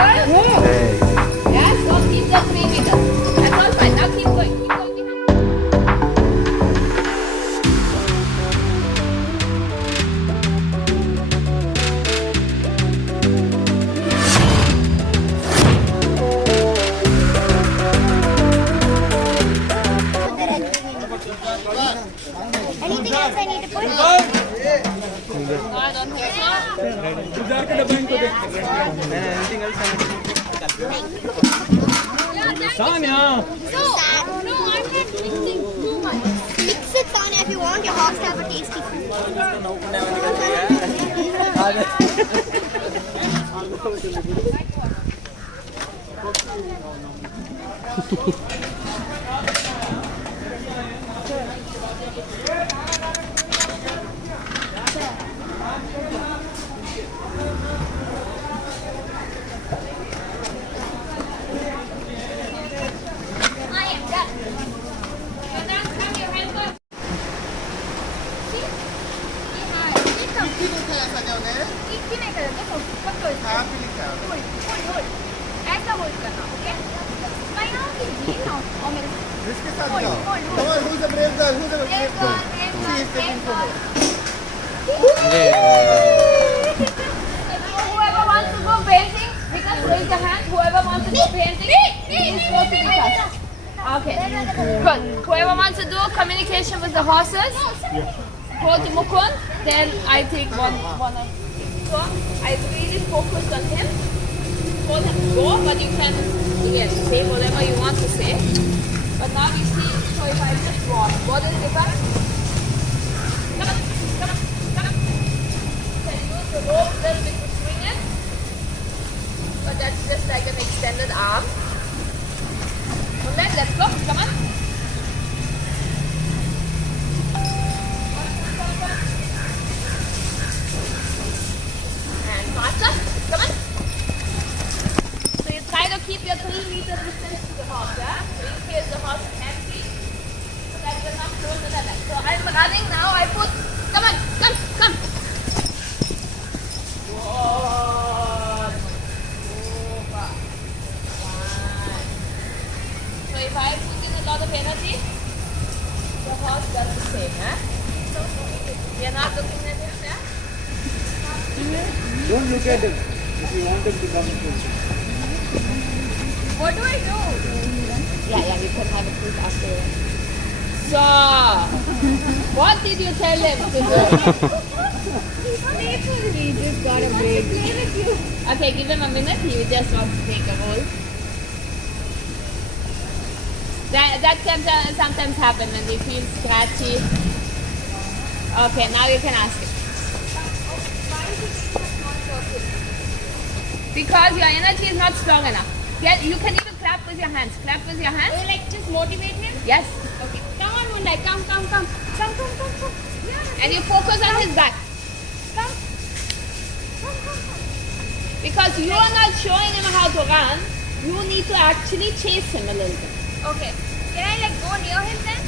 Hey. Yeah, so keep the 3 meters. That's all fine. Now keep going. Keep going behind. Anything else I need to put? No, I don't think so. Anything else? No, Sanya. I'm not mixing too much. Mix it, Sonia, if you want your horse to have a tasty food. ऐसा hold करना, okay? Right now, lean now. और मेरे इसके साथ जाओ। hold. Come on, who's the brave girl? Who's the brave girl? She is taking photo. Whoever wants to go painting, because raise your hand. Whoever wants to go painting, is supposed to be first. Okay, good. Whoever wants to do communication with the horses, go to Mukund. Then I take one of. So I really focus on him. Told him to go, but you can again say whatever you want to say. But now we see. So if I just walk, what is it? Come on. Can use the rope just to swing it, but that's just like an extended arm. And then let's go. Come on. And faster. Come on. So you try to keep your 3 meter distance to the horse, yeah? So in case the horse is happy, so that you're not close to the back. So I'm running now. I put. Come on. Come. Good. Over. 1. So if I put in a lot of energy, the horse does the same, huh? You're not looking at him, yeah? Don't look at him. If you want him to come closer. What do I do? Yeah, you can have a quiz after. So, what did you tell him to do? He just got a break. Okay, give him a minute. He just wants to take a hold. That can sometimes happen when they feel scratchy. Okay, now you can ask him. Because your energy is not strong enough. You can even clap with your hands. Clap with your hands. Like just motivate him? Yes. Okay. Come on, Moonlight. Come. Come. Yeah. And you focus on his back. Come. Because you are not showing him how to run, you need to actually chase him a little bit. Okay. Can I like go near him then?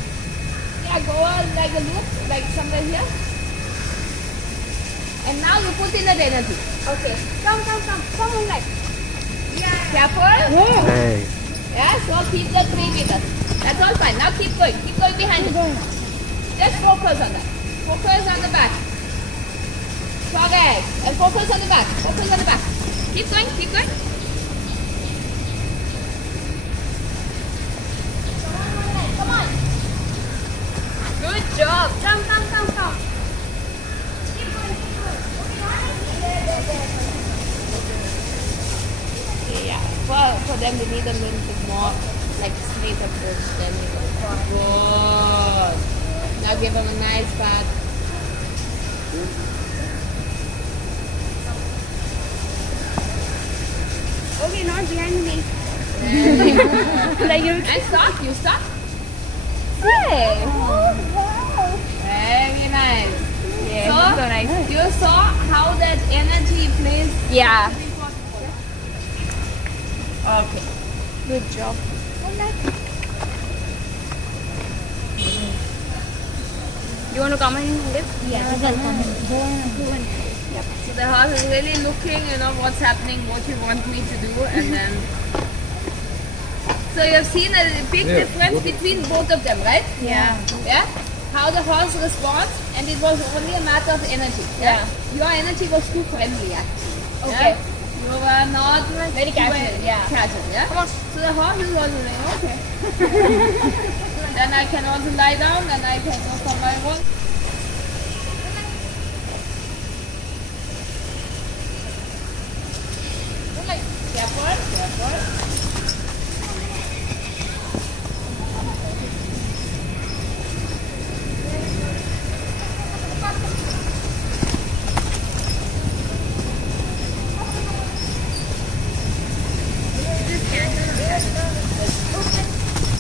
Yeah, go like a loop, like somewhere here. And now you put in that energy. Okay. Come, Moonlight. Yeah. Careful. Hey. Yeah, so keep the 3 meters. That's all fine. Now keep going. Keep going behind him. Just focus on that. Focus on the back. Correct. And focus on the back. Focus on the back. Keep going. Come on. Good job. Come. Keep going. Okay, yeah. For them, we need a little bit more like straight approach than we go. Good. Now give them a nice pat. Okay, not behind me. Like you stop. You stop. Hey. Very nice. Yeah, So nice. you saw how that energy plays. Yeah. Okay. Good job. You want to come and live? Yeah. So the horse is really looking, what's happening, what you want me to do, and then. So you have seen a big difference between both of them, right? Yeah. Yeah? How the horse responds, and it was only a matter of energy. Yeah. Your energy was too friendly, actually. Okay. Yeah? You were not Very casual, yeah. Casual, yeah? Come on. So the horse is also like, okay. Then I can also lie down, and I can go for my walk. Careful.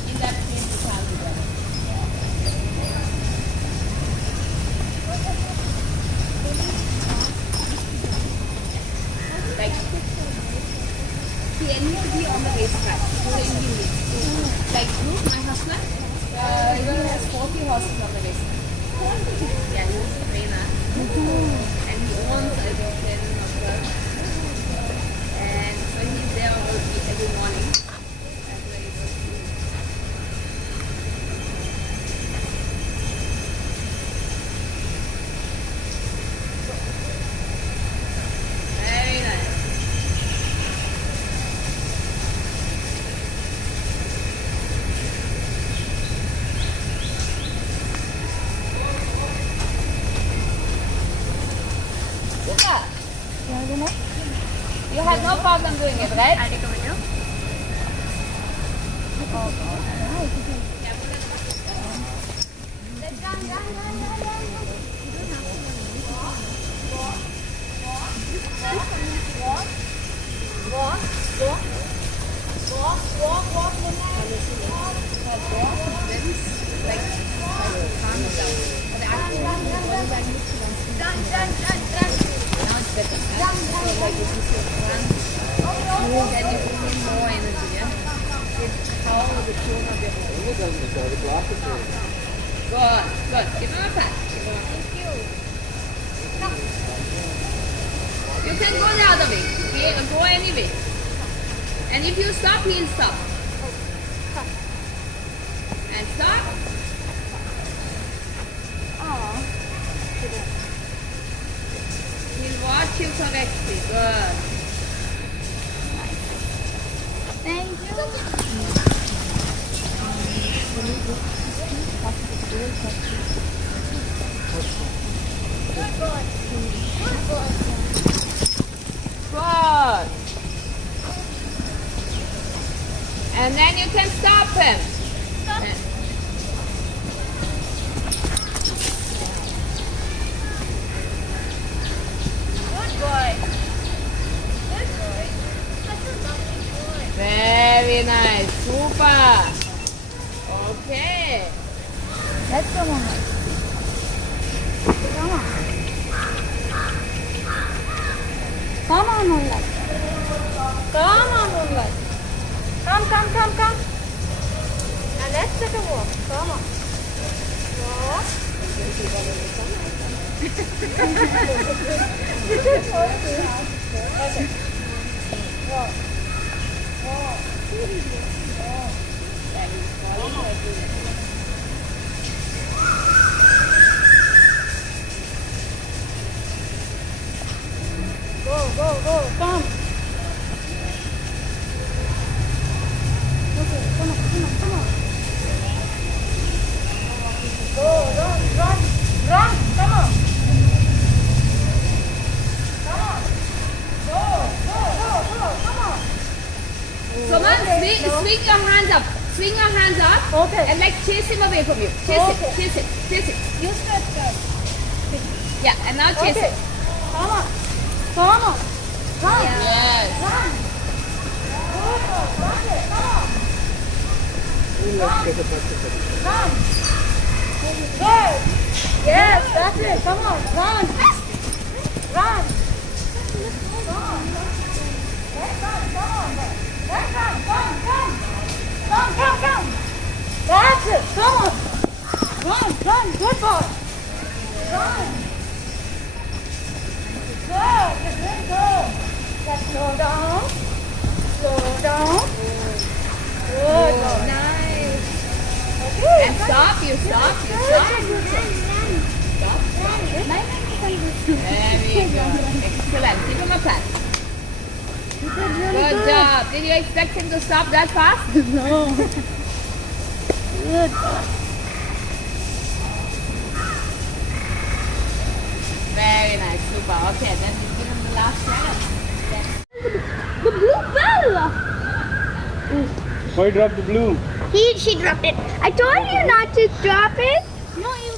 In that case, you can't do that. Like, see, and you be on the racetrack. Like, look, my husband, he has 40 horses on the racetrack. Yeah, he's a trainer. And he owns, I think, 10 or 12. And so he's there every morning. That's where he goes to. Very nice. Super. You had no problem doing it, right? I take a video. Then you bring in more energy, yeah? It's how the tone of your voice. Good. Give him a pat. You can go the other way. Go any way. And if you stop, he'll stop. And stop. He'll watch you correctly. Good. Thank you. Good boy. Good. And then you can stop him. Stop. Good boy. Good boy. Such a lovely boy. Very nice. Super. Okay. Let's go, Mama. Come on. Come on, Moonlight. Come on, Moonlight. Come. Now let's take a walk. Come on. Walk. Okay. Walk. Go. Come. Okay, come on. Go, run. Come on. Go, come on. So man, swing your hands up. Okay. And like chase him away from you. Chase it. You stretch first. Yeah, and now chase Okay. it. Come on. Run. Yes. Run. Run. Good. Yes, that's it. Come on. Run. Come. That's it. Come on. Run. Good boy. Run. Slow down. Slow down. Good. Nice. And stop. You stop. You stop. Stop. Very good. Excellent. Give him a pat. Good job. Did you expect him to stop that fast? No. Good. Very nice. Super. Okay, then we give him the last chance. The blue bell. Why drop the blue? She dropped it. I told you not to drop it. No, you